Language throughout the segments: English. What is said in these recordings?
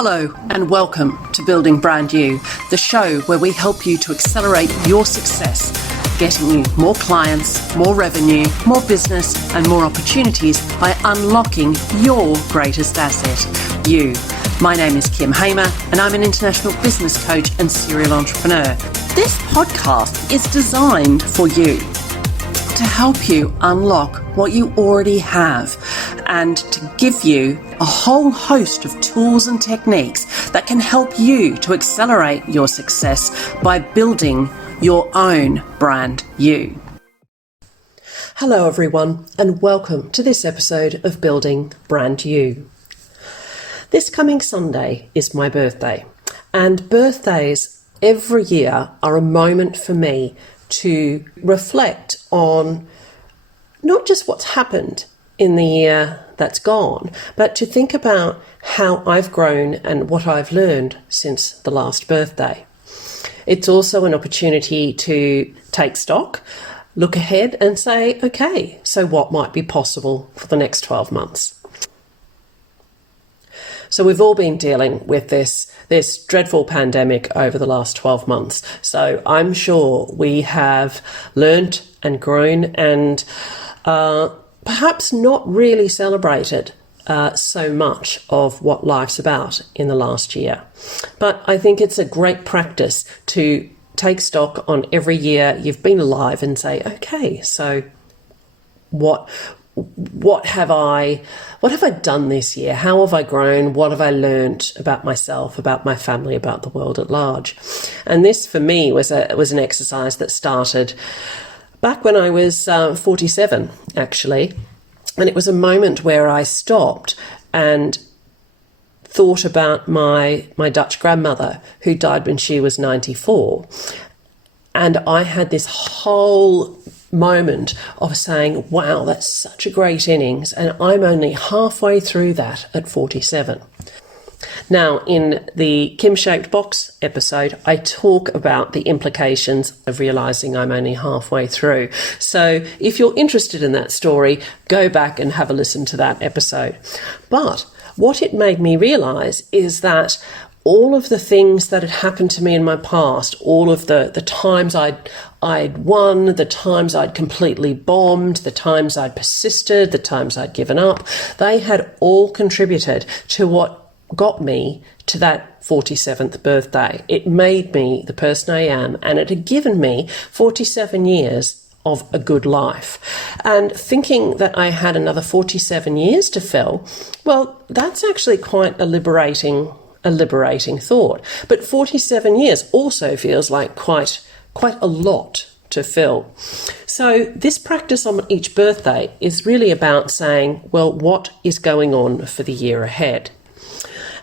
Hello and welcome to Building Brand You, the show where we help you to accelerate your success, getting you more clients, more revenue, more business and more opportunities by unlocking your greatest asset, you. My name is Kim Hamer and I'm an international business coach and serial entrepreneur. This podcast is designed for you to help you unlock what you already have and to give you a whole host of tools and techniques that can help you to accelerate your success by building your own brand you. Hello everyone and welcome to this episode of Building Brand You. This coming Sunday is my birthday, and birthdays every year are a moment for me to reflect on not just what's happened in the year that's gone, but to think about how I've grown and what I've learned since the last birthday. It's also an opportunity to take stock, look ahead and say, okay, so what might be possible for the next 12 months? So we've all been dealing with this dreadful pandemic over the last 12 months. So I'm sure we have learnt and grown and perhaps not really celebrated so much of what life's about in the last year. But I think it's a great practice to take stock on every year you've been alive and say, okay, so what have I done this year? How have I grown? What have I learnt about myself, about my family, about the world at large? And this for me was an exercise that started back when I was 47, actually. And it was a moment where I stopped and thought about my Dutch grandmother who died when she was 94. And I had this whole moment of saying, wow, that's such a great innings, and I'm only halfway through that at 47. Now, in the Kim Shaped Box episode, I talk about the implications of realizing I'm only halfway through. So if you're interested in that story, go back and have a listen to that episode. But what it made me realize is that all of the things that had happened to me in my past, all of the times I'd won, the times I'd completely bombed, the times I'd persisted, the times I'd given up, they had all contributed to what got me to that 47th birthday. It made me the person I am, and it had given me 47 years of a good life. And thinking that I had another 47 years to fill, well, that's actually quite a liberating thought. But 47 years also feels like quite a lot to fill. So this practice on each birthday is really about saying, well, what is going on for the year ahead?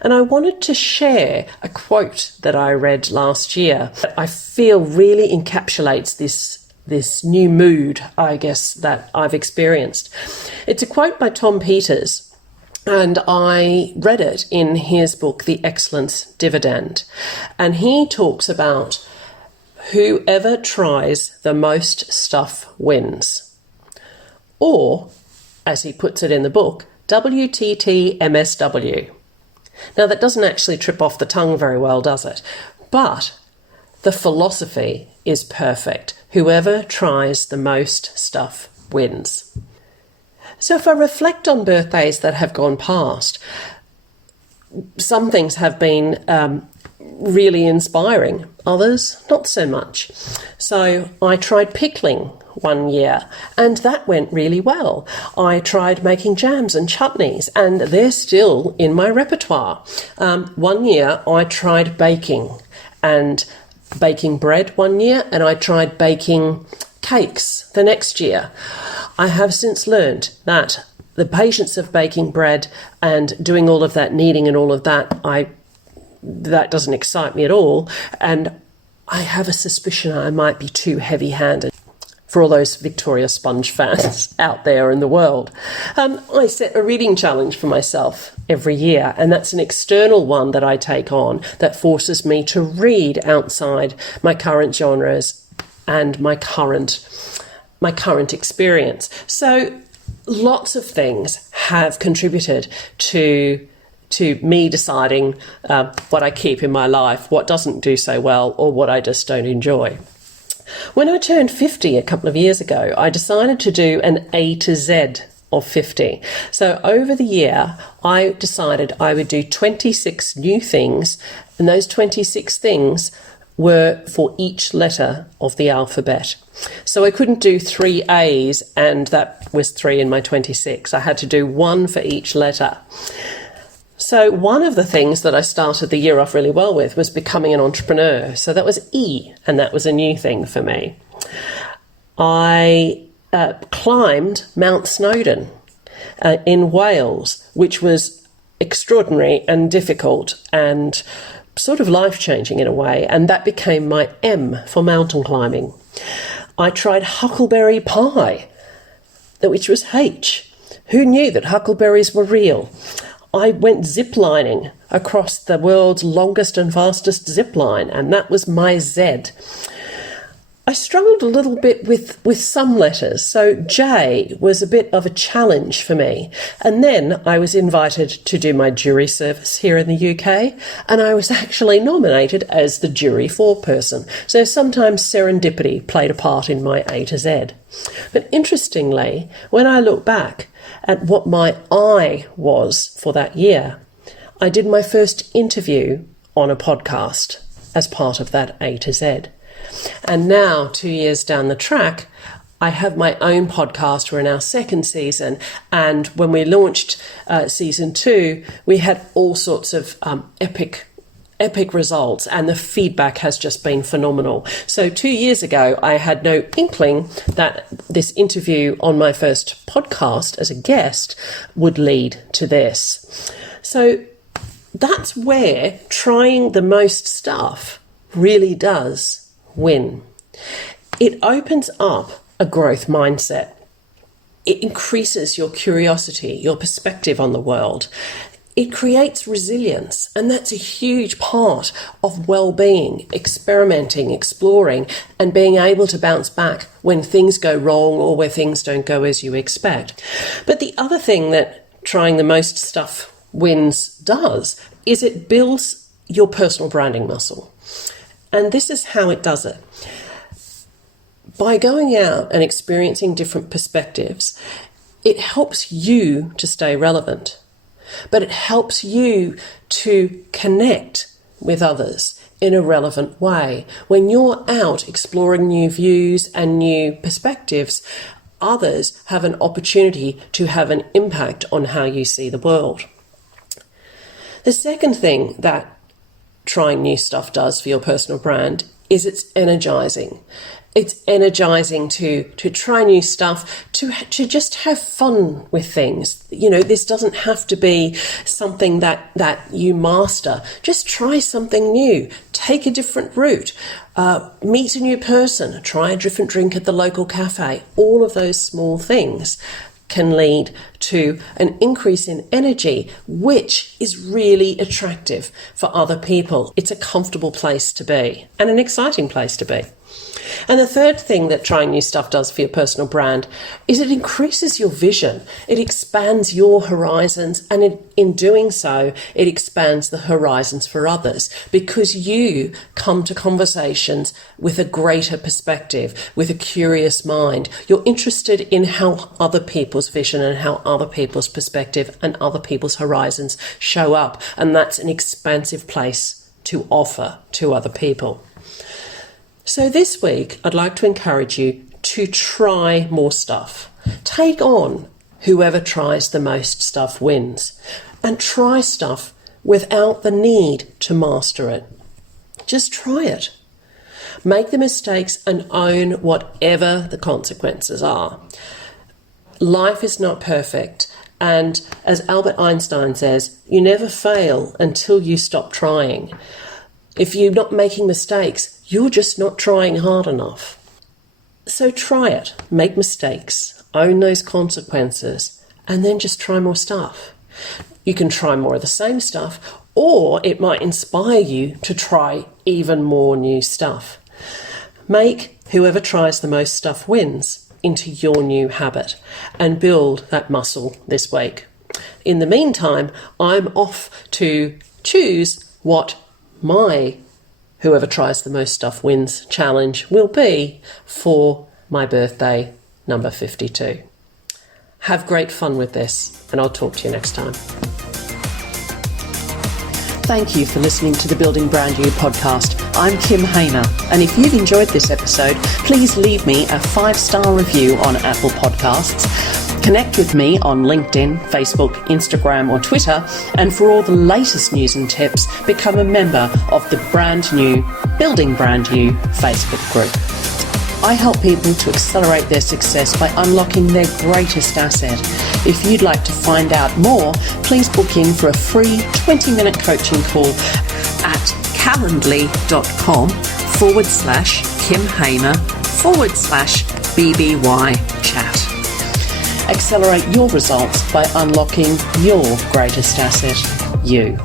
And I wanted to share a quote that I read last year that I feel really encapsulates this new mood, I guess, that I've experienced. It's a quote by Tom Peters, and I read it in his book, The Excellence Dividend. And he talks about whoever tries the most stuff wins. Or, as he puts it in the book, WTTMSW. Now, that doesn't actually trip off the tongue very well, does it? But the philosophy is perfect. Whoever tries the most stuff wins. So if I reflect on birthdays that have gone past, some things have been really inspiring, others not so much. So I tried pickling one year and that went really well. I tried making jams and chutneys and they're still in my repertoire. One year I tried baking bread one year, and I tried baking cakes the next year. I have since learned that the patience of baking bread and doing all of that kneading and all of that, that doesn't excite me at all. And I have a suspicion I might be too heavy-handed for all those Victoria Sponge fans out there in the world. I set a reading challenge for myself every year, and that's an external one that I take on that forces me to read outside my current genres and my current experience. So lots of things have contributed to to me deciding what I keep in my life, what doesn't do so well, or what I just don't enjoy. When I turned 50 a couple of years ago, I decided to do an A to Z of 50. So over the year, I decided I would do 26 new things, and those 26 things were for each letter of the alphabet. So I couldn't do 3 A's and that was 3 in my 26. I had to do 1 for each letter. So one of the things that I started the year off really well with was becoming an entrepreneur. So that was E, and that was a new thing for me. I climbed Mount Snowdon in Wales, which was extraordinary and difficult and sort of life-changing in a way, and that became my M for mountain climbing. I tried huckleberry pie, which was H. Who knew that huckleberries were real? I went zip-lining across the world's longest and fastest zip line, and that was my Z. I struggled a little bit with some letters, so J was a bit of a challenge for me. And then I was invited to do my jury service here in the UK, and I was actually nominated as the jury foreperson. So sometimes serendipity played a part in my A to Z. But interestingly, when I look back at what my I was for that year, I did my first interview on a podcast as part of that A to Z. And now, 2 years down the track, I have my own podcast. We're in our second season. And when we launched season 2, we had all sorts of epic results, and the feedback has just been phenomenal. So 2 years ago, I had no inkling that this interview on my first podcast as a guest would lead to this. So that's where trying the most stuff really does win. It opens up a growth mindset. It increases your curiosity, your perspective on the world. It creates resilience, and that's a huge part of well-being, experimenting, exploring, and being able to bounce back when things go wrong or where things don't go as you expect. But the other thing that trying the most stuff wins does is it builds your personal branding muscle. And this is how it does it. By going out and experiencing different perspectives, it helps you to stay relevant, but it helps you to connect with others in a relevant way. When you're out exploring new views and new perspectives, others have an opportunity to have an impact on how you see the world. The second thing that trying new stuff does for your personal brand is it's energizing. It's energizing to try new stuff, to just have fun with things. You know, this doesn't have to be something that you master. Just try something new. Take a different route. Meet a new person. Try a different drink at the local cafe. All of those small things can lead to an increase in energy, which is really attractive for other people. It's a comfortable place to be and an exciting place to be. And the third thing that trying new stuff does for your personal brand is it increases your vision. It expands your horizons, and in doing so, it expands the horizons for others, because you come to conversations with a greater perspective, with a curious mind. You're interested in how other people's vision and how other people's perspective and other people's horizons show up, and that's an expansive place to offer to other people. So this week, I'd like to encourage you to try more stuff. Take on whoever tries the most stuff wins, and try stuff without the need to master it. Just try it. Make the mistakes and own whatever the consequences are. Life is not perfect. And as Albert Einstein says, you never fail until you stop trying. If you're not making mistakes, you're just not trying hard enough. So try it, make mistakes, own those consequences, and then just try more stuff. You can try more of the same stuff, or it might inspire you to try even more new stuff. Make whoever tries the most stuff wins into your new habit, and build that muscle this week. In the meantime, I'm off to choose what my Whoever Tries the Most Stuff Wins challenge will be for my birthday number 52. Have great fun with this, and I'll talk to you next time. Thank you for listening to the Building Brand You podcast. I'm Kim Hayner, and if you've enjoyed this episode, please leave me a 5-star review on Apple Podcasts. Connect with me on LinkedIn, Facebook, Instagram or Twitter, and for all the latest news and tips, become a member of the brand new Building Brand You Facebook group. I help people to accelerate their success by unlocking their greatest asset. If you'd like to find out more, please book in for a free 20-minute coaching call at calendly.com/Kim Hayner/BBY chat. Accelerate your results by unlocking your greatest asset, you.